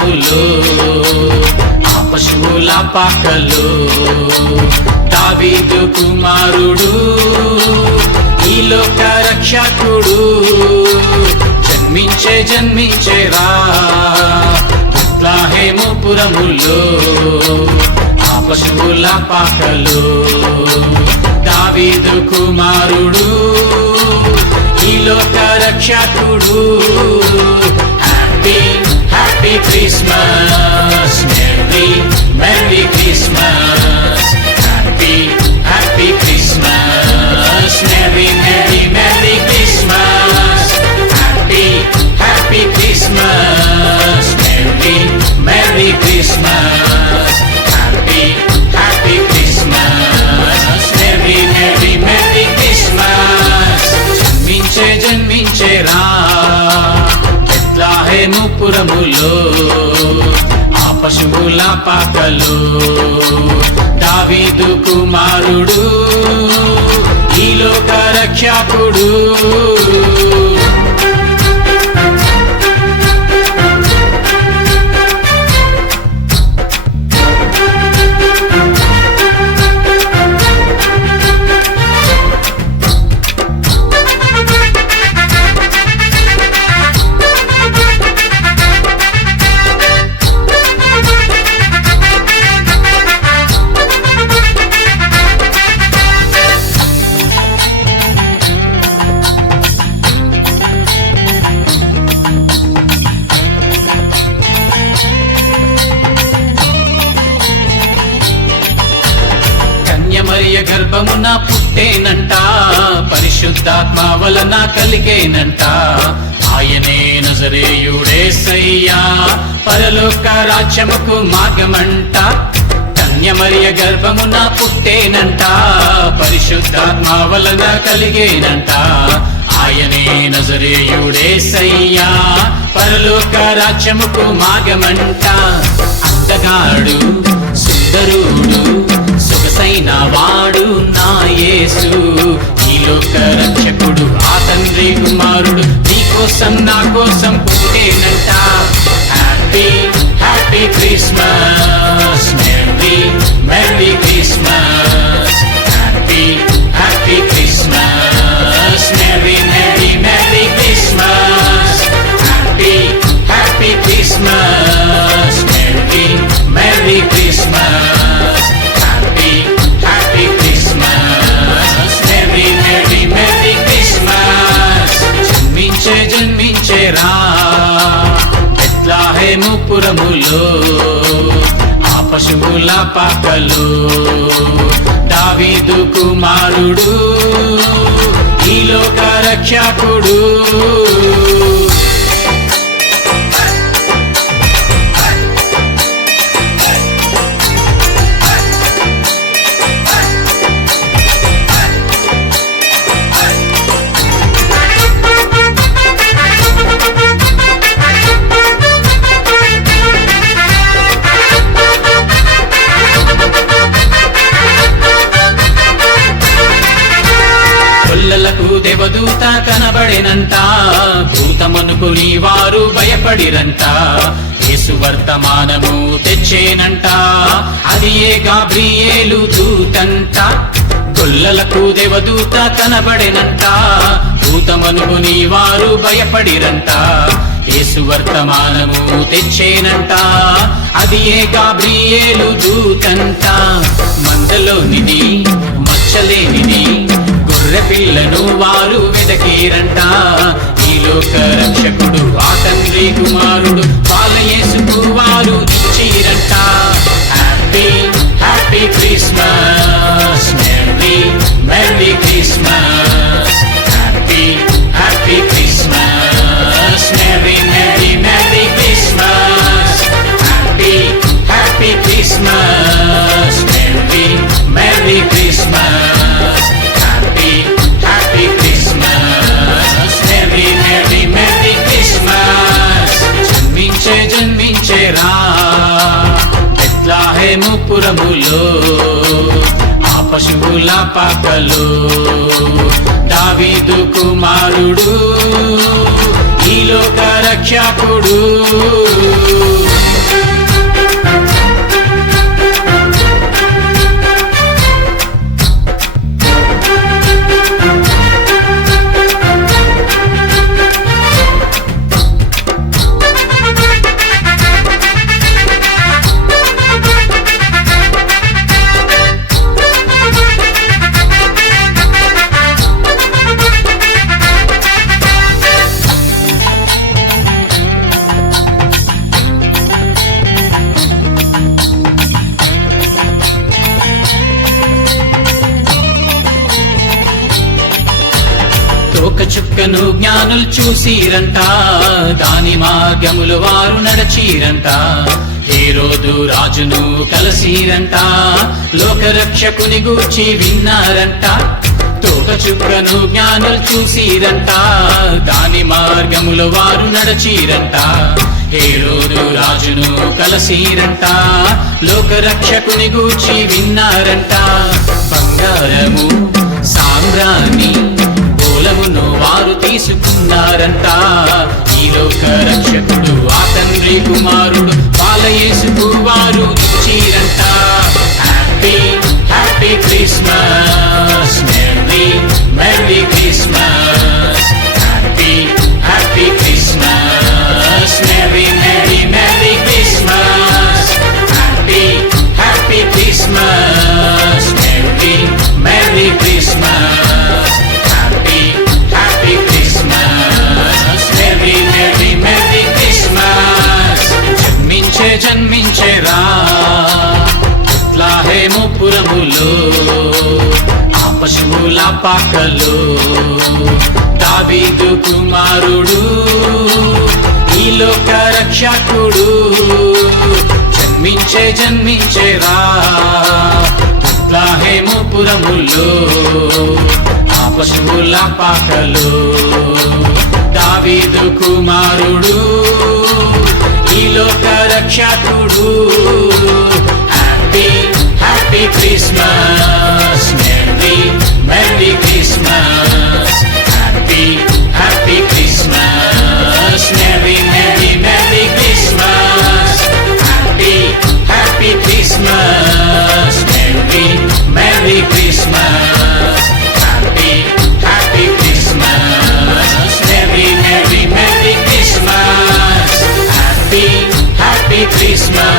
పురములో ఆ పశువుల పాకలో దావీదు కుమారుడు ఈ లోక రక్షకుడు జన్మించేరా బెత్లెహేము పురములో ఆ పశువుల పాకలో దావీదు కుమారుడు ఈ లోక రక్షకుడు. Happy happy Christmas, merry merry Christmas, happy happy Christmas, merry merry merry Christmas, happy happy Christmas, merry merry Christmas, happy happy Christmas, merry merry merry Christmas. జన్మించేరా బెత్లెహేము పురములో ఆ పశువుల పాకలో దావీదు కుమారుడు ఈ లోక రక్షకుడు. మరియ గర్భమున పుట్టేనంట, పరిశుద్ధాత్మ వలన కలిగేనంట, ఆయనే నజరేయుడేసయ్యా పరలోక రాజ్యముకు మార్గమంట. కన్య మరియ గర్భమున పుట్టేనంట, పరిశుద్ధాత్మ వలన కలిగేనంట, ఆయనే నజరేయుడేసయ్యా పరలోక రాజ్యముకు మార్గమంట. అందగాడు సుందరుడు సొగసైన వాడు నా యేసు ఈ లోక రక్షకుడు, ఆ తండ్రి కుమారుడు నీకోసం నా కోసం పుట్టేనంట. Happy happy Christmas, merry merry Christmas, happy happy Christmas, merry merry merry Christmas, happy happy Christmas, merry merry Christmas, happy happy Christmas, merry merry merry Christmas. జన్మించేరా బెత్లెహేము పురములో ఆ పశువుల పాకలో దావీదు కుమారుడు ఈ లోక రక్షకుడు. కొల్లలకు దేవదూత కనబడినంట, భూతమనుకుని వారు భయపడిరంట, యేసు వర్తమానము తెచ్చేనంట, అది ఏ గాబ్రియేలు దూతంట. కొల్లలకు దేవదూత కనబడినంట, భూతమనుకుని వారు భయపడిరంట, యేసు వర్తమానము తెచ్చేనంట, అది ఏ గాబ్రియేలు దూతంట. మందలోనిది మచ్చలేనిది గొర్రె పిల్లను వారు వెదకీరంట, ఈ లోక రక్షకుడు ఆ తండ్రి కుమారుడు వాళ్ళ యేసుకు వారు ఇచ్చిరంట. Happy happy Christmas, merry merry Christmas, happy happy Christmas, merry merry merry Christmas, happy happy Christmas, merry merry Christmas, happy happy Christmas, merry merry merry Christmas. జన్మించేరా బెత్లెహేము పురములో ఆ పశువుల పాకలో దావీదు కుమారుడు ఈ లోక రక్షకుడు. చుక్కను జ్ఞానులు చూసిరంట, దాని మార్గములు వారు నడచిరంట. హేరోదు రాజును కలసిరంట, లోకరక్షకుని గూర్చి విన్నారంట. తోక చుక్కను జ్ఞానులు చూసిరంట, దాని మార్గములు వారు నడచిరంట. హేరోదు రాజును కలసిరంట, లోకరక్షకుని గూర్చి విన్నారంట. బంగారము సామ్రాణి మూలమును వారు తీసుకున్నారంట. ఈ లోక రక్షకుడు ఆ తండ్రి కుమారుడు బాలయేసుకు వారు ఇచ్చిరంట. Happy happy Christmas, merry merry Christmas. Happy happy Christmas, merry merry merry Christmas. Happy happy Christmas, merry merry Christmas. Happy happy Christmas, merry merry merry Christmas. జన్మించేరా బెత్లెహేముపురములో ఆ పశువుల పాకలో, దావీదు కుమారుడు ఈ లోక రక్షకుడు. జన్మించేరా బెత్లెహేముపురములో ఆ పశువుల పాకలో, దావీదు కుమారుడు ఈ లోక రక్షకుడు. Happy happy Christmas, merry merry Christmas. Happy happy Christmas, merry merry merry Christmas. Happy happy Christmas, merry merry Christmas. Happy happy Christmas, merry merry merry Christmas. Happy happy Christmas.